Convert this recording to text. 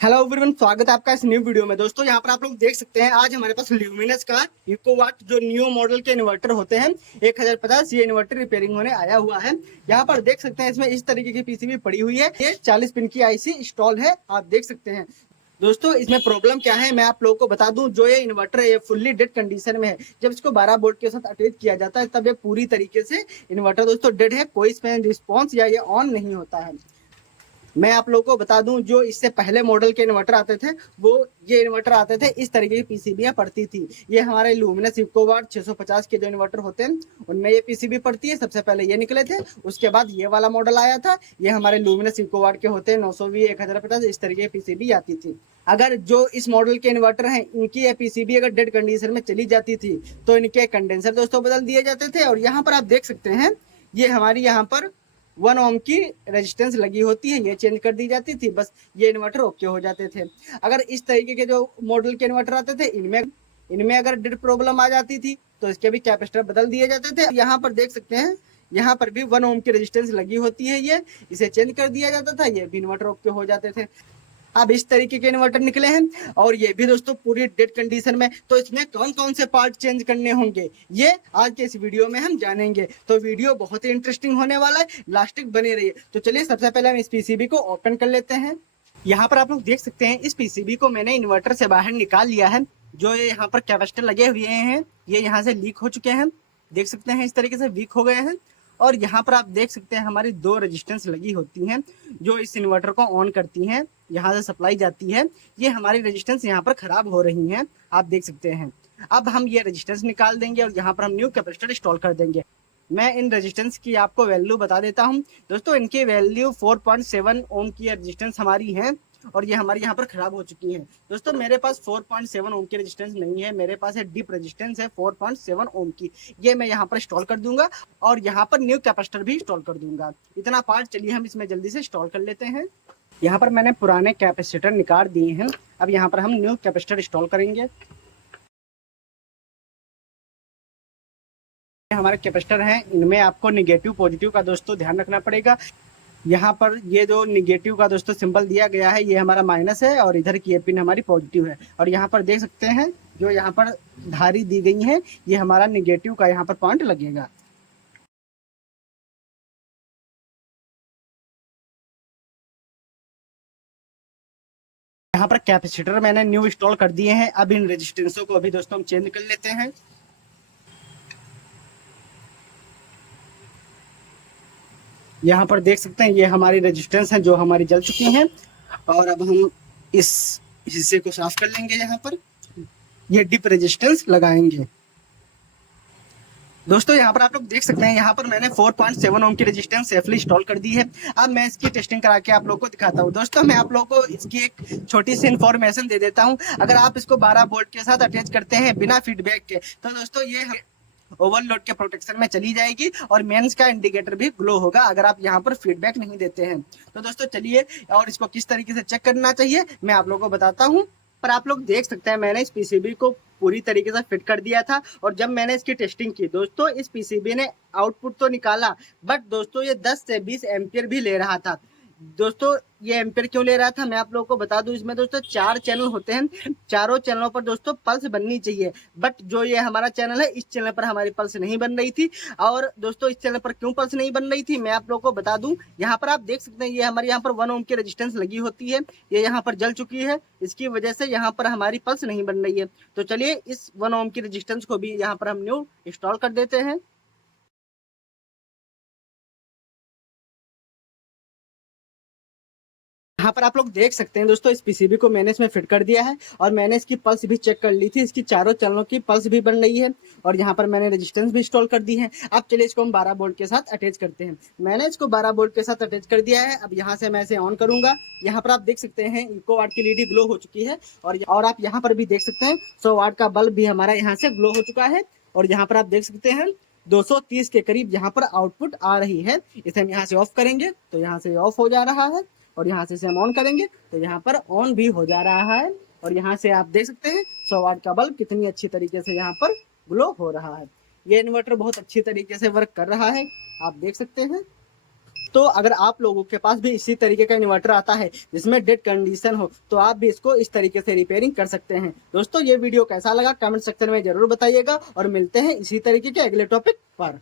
Hello everyone, स्वागत है आपका इस न्यू वीडियो में। दोस्तों यहाँ पर आप लोग देख सकते हैं, आज हमारे पास ल्यूमिनस का इकोवाट जो न्यू मॉडल के इन्वर्टर होते हैं 1050, ये इन्वर्टर रिपेयरिंग होने आया हुआ है। यहाँ पर देख सकते हैं इसमें इस तरीके की पीसीबी पड़ी हुई है। ये 40 पिन की आईसी इंस्टॉल है, आप देख सकते हैं। दोस्तों इसमें प्रॉब्लम क्या है मैं आप लोगों को बता दूं। जो ये इन्वर्टर है ये फुल्ली डेड कंडीशन में है। जब इसको 12 वोल्ट के साथ अटैच किया जाता है तब ये पूरी तरीके से इन्वर्टर दोस्तों डेड है, कोई इसमें रिस्पॉन्स या ये ऑन नहीं होता है। मैं आप लोगों को बता दूं, जो इससे पहले मॉडल के इन्वर्टर आते थे वो ये इन्वर्टर आते थे, इस तरीके की पीसीबी पड़ती थी। ये हमारे लुमिनस इकोवाट 650 के जो इन्वर्टर होते हैं उनमें ये पीसीबी पड़ती है। सबसे पहले ये निकले थे, उसके बाद ये वाला मॉडल आया था। ये हमारे लुमिनस इकोवाट के होते हैं 920, 1050, इस तरीके की पीसीबी आती थी। अगर जो इस मॉडल के इन्वर्टर हैं इनकी ये पीसीबी अगर डेड कंडीशन में चली जाती थी तो इनके कंडेंसर दोस्तों बदल दिए जाते थे। और यहाँ पर आप देख सकते हैं ये हमारी यहाँ पर 1 ओम की रेजिस्टेंस लगी होती है, ये चेंज कर दी जाती थी, बस ये इन्वर्टर ओके हो जाते थे। अगर इस तरीके के जो मॉडल के इन्वर्टर आते थे इनमें अगर डेड प्रॉब्लम आ जाती थी तो इसके भी कैपेसिटर बदल दिए जाते थे। यहाँ पर देख सकते हैं यहाँ पर भी 1 ओम की रेजिस्टेंस लगी होती है, ये इसे चेंज कर दिया जाता था, ये भी इन्वर्टर ओके हो जाते थे। अब इस तरीके के इन्वर्टर निकले हैं और ये भी दोस्तों पूरी डेड कंडीशन में। तो इसमें कौन कौन से पार्ट चेंज करने होंगे ये आज के इस वीडियो में हम जानेंगे। तो वीडियो बहुत ही इंटरेस्टिंग होने वाला है, लास्ट तक बने रहिए। तो चलिए सबसे पहले हम इस पीसीबी को ओपन कर लेते हैं। यहाँ पर आप लोग देख सकते हैं इस पीसीबी को मैंने इन्वर्टर से बाहर निकाल लिया है। जो ये यहाँ पर कैपेसिटर लगे हुए हैं ये यहाँ से लीक हो चुके हैं, देख सकते हैं इस तरीके से वीक हो गए हैं। और यहाँ पर आप देख सकते हैं हमारी 2 रेजिस्टेंस लगी होती हैं जो इस इन्वर्टर को ऑन करती हैं, यहाँ से सप्लाई जाती है। ये हमारी रेजिस्टेंस यहाँ पर खराब हो रही हैं, आप देख सकते हैं। अब हम ये रेजिस्टेंस निकाल देंगे और यहाँ पर हम न्यू कैपेसिटर इंस्टॉल कर देंगे। मैं इन रेजिस्टेंस की आपको वैल्यू बता देता हूँ। दोस्तों इनकी वैल्यू 4.7 ओम की रेजिस्टेंस हमारी है और ये हमारी यहाँ पर खराब हो चुकी है। दोस्तों मेरे पास 4.7 ओम की रेजिस्टेंस नहीं है, मेरे पास है डीप रेजिस्टेंस है 4.7 ओम की। ये मैं यहाँ पर इंस्टॉल कर दूंगा और यहाँ पर न्यू कैपेसिटर भी इंस्टॉल कर दूंगा। इतना पार्ट चलिए हम इसमें जल्दी से इंस्टॉल कर लेते हैं। यहाँ पर मैंने पुराने कैपेसिटर निकाल दिए हैं, अब यहाँ पर हम न्यू कैपेसिटर इंस्टॉल करेंगे। हमारे कैपेसिटर हैं इनमें आपको निगेटिव पॉजिटिव का दोस्तों ध्यान रखना पड़ेगा। यहाँ पर ये जो निगेटिव का दोस्तों सिंबल दिया गया है ये हमारा माइनस है और इधर की ये पिन हमारी पॉजिटिव है। और यहाँ पर देख सकते हैं जो यहाँ पर धारी दी गई है ये हमारा निगेटिव का यहाँ पर पॉइंट लगेगा। यहाँ पर कैपेसिटर मैंने न्यू इंस्टॉल कर दिए हैं। अब इन रेजिस्टेंसों को अभी दोस्तों हम चेंज कर लेते हैं। यहाँ पर देख सकते हैं ये हमारी रेजिस्टेंस है जो हमारी जल चुकी हैं। और अब हम इस हिस्से को साफ कर लेंगे। यहाँ पर ये डिप रेजिस्टेंस लगाएंगे। दोस्तों यहाँ पर आप लोग देख सकते हैं यहाँ पर मैंने 4.7 ओम की रेजिस्टेंस सेफली इंस्टॉल कर दी है। अब मैं इसकी टेस्टिंग करा के आप लोगों को दिखाता हूँ। दोस्तों मैं आप लोगों को इसकी एक छोटी सी इन्फॉर्मेशन दे देता हूँ। अगर आप इसको 12 वोल्ट के साथ अटैच करते हैं बिना फीडबैक के तो दोस्तों ये ओवरलोड के प्रोटेक्शन में चली जाएगी और मेंस का इंडिकेटर भी ग्लो होगा अगर आप यहाँ पर फीडबैक नहीं देते हैं। तो दोस्तों चलिए और इसको किस तरीके से चेक करना चाहिए मैं आप लोगों को बताता हूँ। पर आप लोग देख सकते हैं मैंने इस पीसीबी को पूरी तरीके से फिट कर दिया था और जब मैंने इसकी टेस्टिंग की दोस्तों इस पीसीबी ने आउटपुट तो निकाला बट दोस्तों ये 10 से 20 एम्पियर भी ले रहा था। दोस्तों ये एम्पियर क्यों ले रहा था मैं आप लोगों को बता दूं। इसमें दोस्तों 4 चैनल होते हैं, चारों चैनलों पर दोस्तों पल्स बननी चाहिए। बट जो ये हमारा चैनल है इस चैनल पर हमारी पल्स नहीं बन रही थी। और दोस्तों इस चैनल पर क्यों पल्स नहीं बन रही थी मैं आप लोगों को बता दूं। यहाँ पर आप देख सकते हैं ये हमारे यहाँ पर 1 ओम की रेजिस्टेंस लगी होती है, ये यहाँ पर जल चुकी है, इसकी वजह से यहाँ पर हमारी पल्स नहीं बन रही है। तो चलिए इस 1 ओम की रेजिस्टेंस को भी यहाँ पर हम न्यू इंस्टॉल कर देते हैं। यहाँ पर आप लोग देख सकते हैं दोस्तों इस पीसीबी को मैंने इसमें फिट कर दिया है और मैंने इसकी पल्स भी चेक कर ली थी, इसकी चारों चैनलों की पल्स भी बन रही है और यहाँ पर मैंने रेजिस्टेंस भी इंस्टॉल कर दी है। अब चलिए इसको हम 12 वोल्ट के साथ अटैच करते हैं। मैंने इसको 12 वोल्ट के साथ अटैच कर दिया है। अब यहाँ से मैं इसे ऑन करूंगा। यहाँ पर आप देख सकते हैं इकोवाट की एलईडी ग्लो हो चुकी है और आप यहाँ पर भी देख सकते हैं 100 वाट का बल्ब भी हमारा यहाँ से ग्लो हो चुका है। और यहाँ पर आप देख सकते हैं 230 के करीब यहाँ पर आउटपुट आ रही है। इसे हम यहाँ से ऑफ करेंगे तो यहाँ से ऑफ हो जा रहा है और यहाँ से हम ऑन करेंगे तो यहाँ पर ऑन भी हो जा रहा है। और यहाँ से आप देख सकते हैं 100 वाट का बल्ब कितनी अच्छी तरीके से यहाँ पर ग्लो हो रहा है। ये इन्वर्टर बहुत अच्छी तरीके से वर्क कर रहा है, आप देख सकते हैं। तो अगर आप लोगों के पास भी इसी तरीके का इन्वर्टर आता है जिसमें डेड कंडीशन हो तो आप भी इसको इस तरीके से रिपेयरिंग कर सकते हैं। दोस्तों ये वीडियो कैसा लगा कमेंट सेक्शन में जरूर बताइएगा और मिलते हैं इसी तरीके के अगले टॉपिक पर।